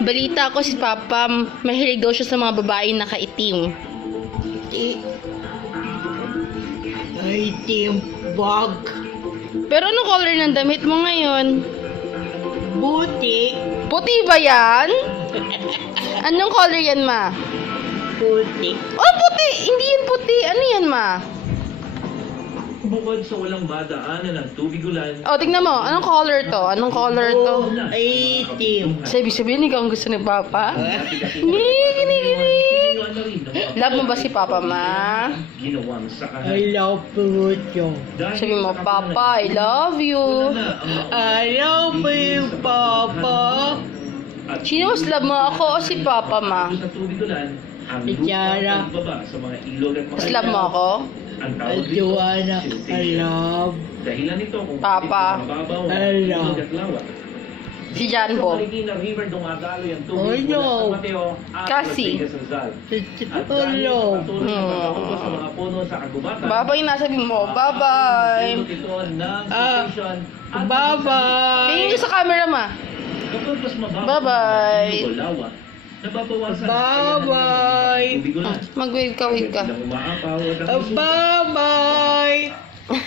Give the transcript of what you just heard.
Balita ko si Papa, mahilig daw siya sa mga babae nakaitim. Ay, timbag. Pero anong color ng damit mo ngayon? Buti. Puti ba yan? Anong color yan, ma? Buti. Oh, puti! Hindi yan puti. Ano yan, ma? Bukod sa walang madaanan ng tubig ulan, Oh, tignan mo. Anong color to? Anong color to? Ay, tim. Sabi-sabihin, ikaw ang gusto ni Papa? Gini. Love mo ba si Papa, ma? ginawang sakahan. I love puto. Sabi mo, Papa, I love you. I love you, Papa. Sino mas love mo, ako o si Papa, ma? Sa tubig ulan, ang Si Tiara. pagbaba sa mga ilog at Mas love mo ako? Ang tawag dito, Joanna, I siltation. love. Dahilan nito kung Papa. mababaw ang Hello. ilog at lawa. Si Jan Sa Bo. Marikina River dumadaloy ang Oh, tubig no. mula San Mateo at Kasi. Ortigas Rizal. At dahil Hello. sa patuloy na pagkakubos sa mga puno sa kagubatan, Bye-bye na, sabi mo. Bye-bye. ito ng station at Bye-bye. Tingin nyo sa camera, ma. kapag mas mababaw Bye-bye. ang ilog o lawa, nababawasan Bye-bye. ang tubig ulan. Mag-wave ka, wave ka. Biglang umaapaw at ang Bye-bye.